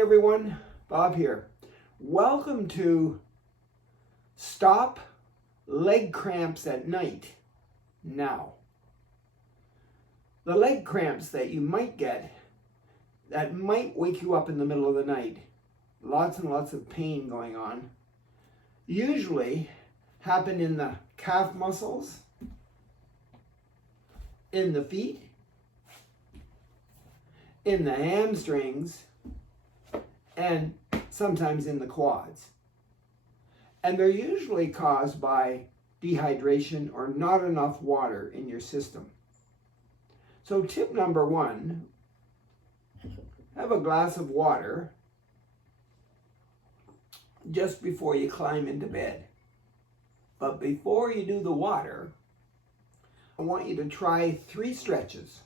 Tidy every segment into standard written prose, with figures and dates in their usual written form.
everyone. Bob here. Welcome to Stop Leg Cramps at Night Now. The leg cramps that you might get that might wake you up in the middle of the night, lots and lots of pain going on, usually happen in the calf muscles, in the feet, in the hamstrings, and sometimes in the quads. And they're usually caused by dehydration or not enough water in your system. So tip number one, have a glass of water just before you climb into bed. But before you do the water, I want you to try 3 stretches.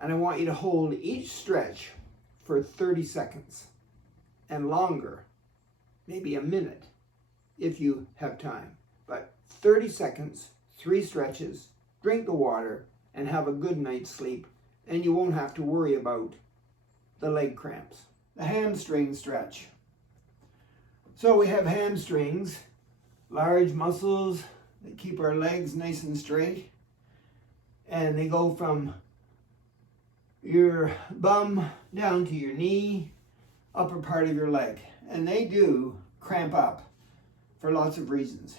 And I want you to hold each stretch for 30 seconds and longer, maybe a minute if you have time. But 30 seconds, 3 stretches, drink the water, and have a good night's sleep, and you won't have to worry about the leg cramps. The hamstring stretch. So we have hamstrings, large muscles that keep our legs nice and straight, and they go from your bum down to your knee, upper part of your leg. And they do cramp up for lots of reasons.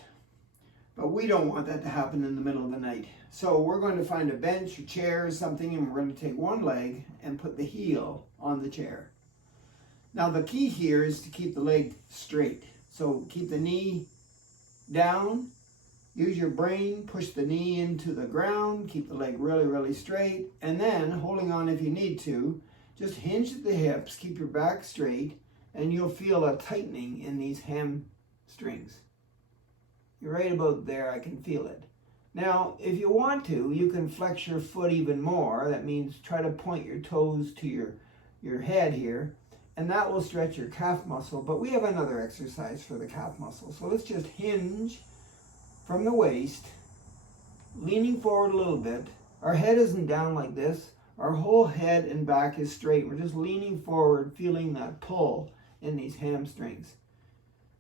But we don't want that to happen in the middle of the night. So we're going to find a bench or chair or something, and we're going to take one leg and put the heel on the chair. Now the key here is to keep the leg straight. So keep the knee down. Use your brain, push the knee into the ground, keep the leg really, really straight, and then, holding on if you need to, just hinge at the hips, keep your back straight, and you'll feel a tightening in these hamstrings. You're right about there, I can feel it. Now, if you want to, you can flex your foot even more. That means try to point your toes to your head here, and that will stretch your calf muscle, but we have another exercise for the calf muscle. So let's just hinge from the waist, leaning forward a little bit. Our head isn't down like this. Our whole head and back is straight. We're just leaning forward, feeling that pull in these hamstrings.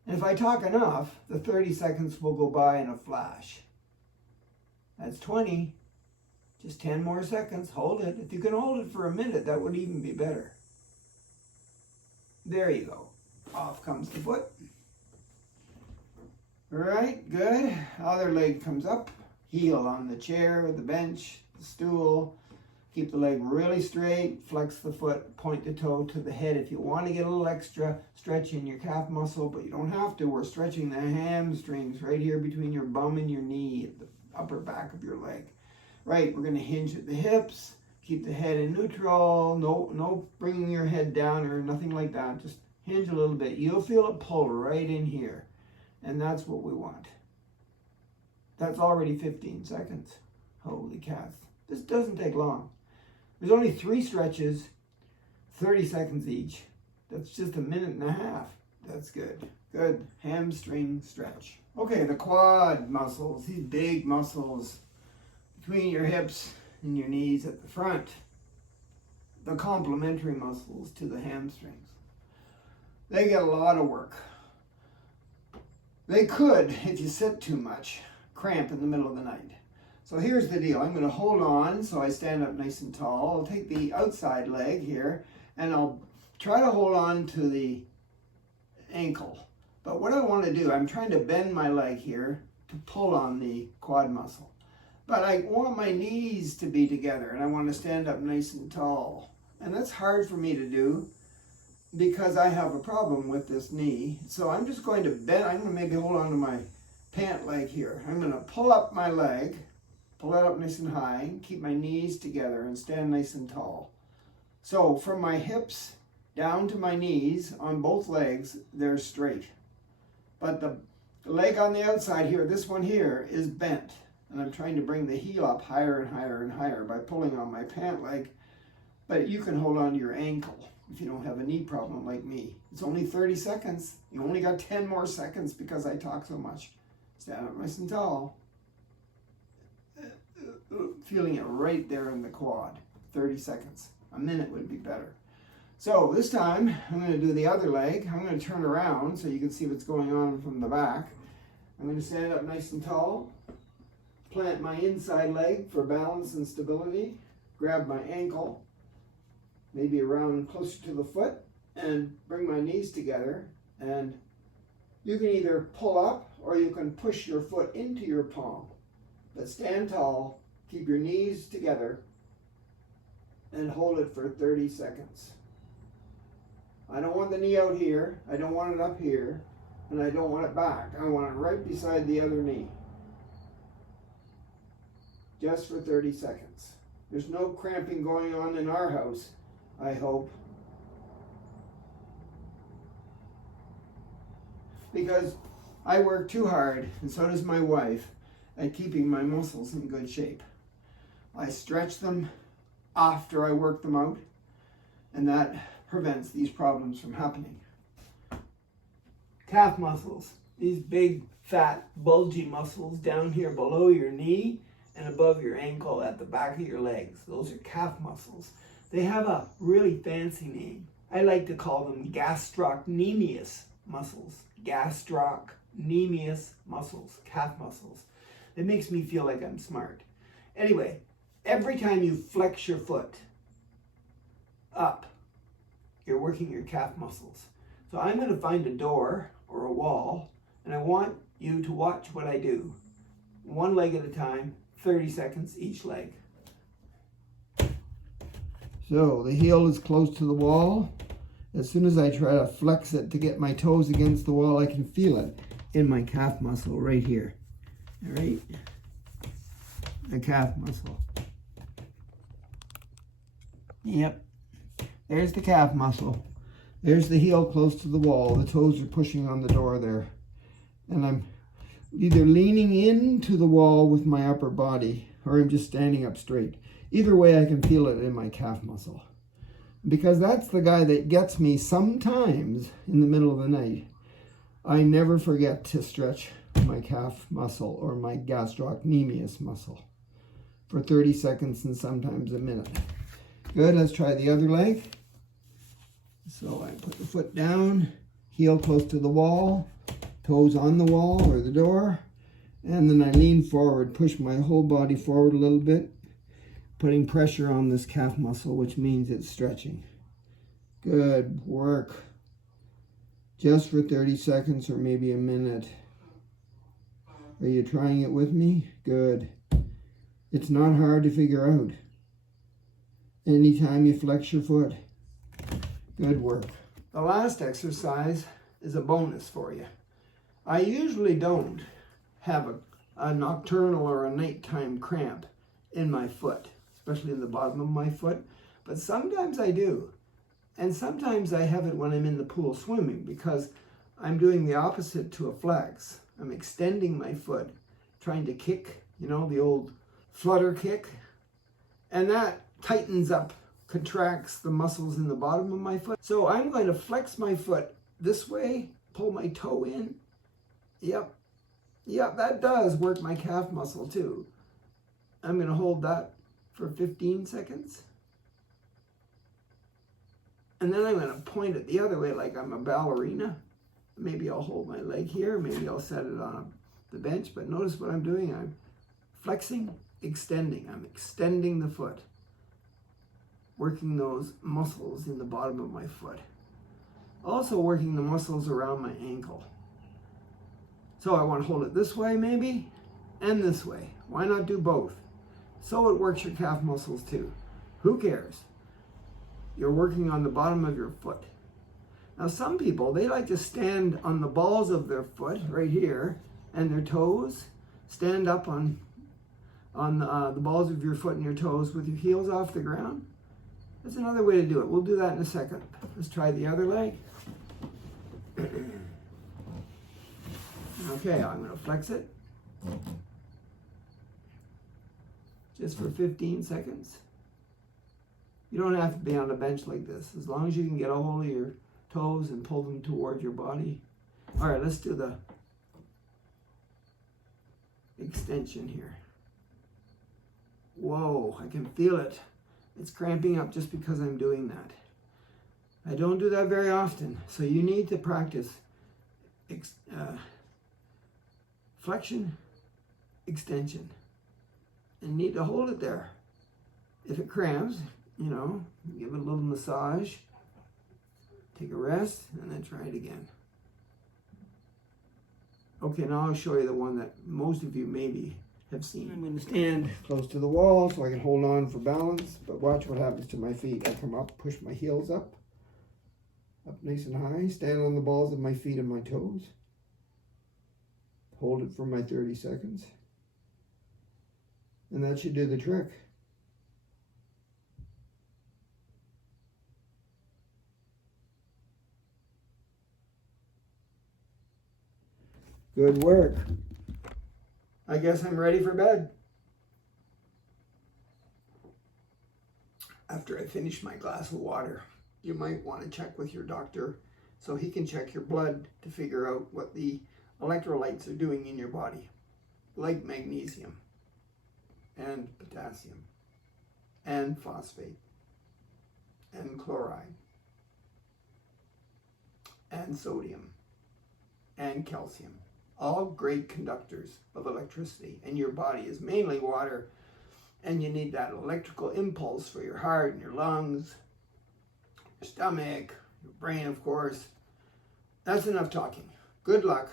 And if I talk enough, the 30 seconds will go by in a flash. That's 20. Just 10 more seconds. Hold it. If you can hold it for a minute, that would even be better. There you go. Off comes the foot. All right, good. Other leg comes up, heel on the chair, the bench, the stool. Keep the leg really straight, flex the foot, point the toe to the head. If you want to get a little extra stretch in your calf muscle, but you don't have to. We're stretching the hamstrings right here between your bum and your knee at the upper back of your leg. Right, we're going to hinge at the hips, keep the head in neutral, no bringing your head down or nothing like that. Just hinge a little bit. You'll feel it pull right in here. And that's what we want. That's already 15 seconds. Holy cats. This doesn't take long. There's only 3 stretches, 30 seconds each. That's just a minute and a half. That's good. Good. Hamstring stretch. Okay, the quad muscles, these big muscles between your hips and your knees at the front. The complementary muscles to the hamstrings. They get a lot of work. They could, if you sit too much, cramp in the middle of the night. So here's the deal. I'm going to hold on so I stand up nice and tall. I'll take the outside leg here and I'll try to hold on to the ankle. But what I want to do, I'm trying to bend my leg here to pull on the quad muscle. But I want my knees to be together and I want to stand up nice and tall. And that's hard for me to do, because I have a problem with this knee. So I'm just going to bend, I'm going to maybe hold on to my pant leg here. I'm going to pull up my leg, pull it up nice and high, keep my knees together and stand nice and tall. So from my hips down to my knees on both legs, they're straight. But the leg on the outside here, this one here, is bent. And I'm trying to bring the heel up higher and higher and higher by pulling on my pant leg. But you can hold on to your ankle if you don't have a knee problem like me. It's only 30 seconds. You only got 10 more seconds because I talk so much. Stand up nice and tall. Feeling it right there in the quad. 30 seconds. A minute would be better. So this time I'm going to do the other leg. I'm going to turn around so you can see what's going on from the back. I'm going to stand up nice and tall, plant my inside leg for balance and stability, grab my ankle, maybe around closer to the foot, and bring my knees together. And you can either pull up or you can push your foot into your palm. But stand tall, keep your knees together, and hold it for 30 seconds. I don't want the knee out here, I don't want it up here, and I don't want it back. I want it right beside the other knee. Just for 30 seconds. There's no cramping going on in our house, I hope. Because I work too hard, and so does my wife, at keeping my muscles in good shape. I stretch them after I work them out, and that prevents these problems from happening. Calf muscles, these big, fat, bulgy muscles down here below your knee and above your ankle at the back of your legs. Those are calf muscles. They have a really fancy name. I like to call them gastrocnemius muscles. Gastrocnemius muscles, calf muscles. It makes me feel like I'm smart. Anyway, every time you flex your foot up, you're working your calf muscles. So I'm going to find a door or a wall, and I want you to watch what I do. One leg at a time, 30 seconds each leg. So the heel is close to the wall. As soon as I try to flex it to get my toes against the wall, I can feel it in my calf muscle right here. All right? The calf muscle. Yep. There's the calf muscle. There's the heel close to the wall. The toes are pushing on the door there. And I'm either leaning into the wall with my upper body or I'm just standing up straight. Either way, I can feel it in my calf muscle. Because that's the guy that gets me sometimes in the middle of the night. I never forget to stretch my calf muscle or my gastrocnemius muscle for 30 seconds and sometimes a minute. Good, let's try the other leg. So I put the foot down, heel close to the wall, toes on the wall or the door, and then I lean forward, push my whole body forward a little bit, putting pressure on this calf muscle, which means it's stretching. Good work. Just for 30 seconds or maybe a minute. Are you trying it with me? Good. It's not hard to figure out. Anytime you flex your foot. Good work. The last exercise is a bonus for you. I usually don't have a nocturnal or a nighttime cramp in my foot, especially in the bottom of my foot, but sometimes I do. And sometimes I have it when I'm in the pool swimming because I'm doing the opposite to a flex. I'm extending my foot, trying to kick, you know, the old flutter kick, and that tightens up, contracts the muscles in the bottom of my foot. So I'm going to flex my foot this way, pull my toe in. Yep, that does work my calf muscle too. I'm going to hold that for 15 seconds. And then I'm going to point it the other way like I'm a ballerina. Maybe I'll hold my leg here, maybe I'll set it on the bench, but notice what I'm doing. I'm flexing, extending. I'm extending the foot, working those muscles in the bottom of my foot. Also working the muscles around my ankle. So I want to hold it this way maybe, and this way. Why not do both? So it works your calf muscles too. Who cares? You're working on the bottom of your foot. Now some people, they like to stand on the balls of their foot right here and their toes. Stand up on the balls of your foot and your toes with your heels off the ground. That's another way to do it. We'll do that in a second. Let's try the other leg. Okay, I'm going to flex it. Just for 15 seconds. You don't have to be on a bench like this. As long as you can get a hold of your toes and pull them toward your body. All right, let's do the extension here. Whoa, I can feel it. It's cramping up just because I'm doing that. I don't do that very often. So you need to practice flexion, extension, and you need to hold it there. If it cramps, you know, give it a little massage, take a rest, and then try it again. Okay, now I'll show you the one that most of you maybe have seen. I'm going to stand close to the wall so I can hold on for balance, but watch what happens to my feet. I come up, push my heels up nice and high, stand on the balls of my feet and my toes. Hold it for my 30 seconds. And that should do the trick. Good work. I guess I'm ready for bed. After I finish my glass of water, you might want to check with your doctor so he can check your blood to figure out what the electrolytes are doing in your body, like magnesium and potassium and phosphate and chloride and sodium and calcium. All great conductors of electricity, and your body is mainly water, and you need that electrical impulse for your heart and your lungs, your stomach, your brain, of course. That's enough talking. Good luck.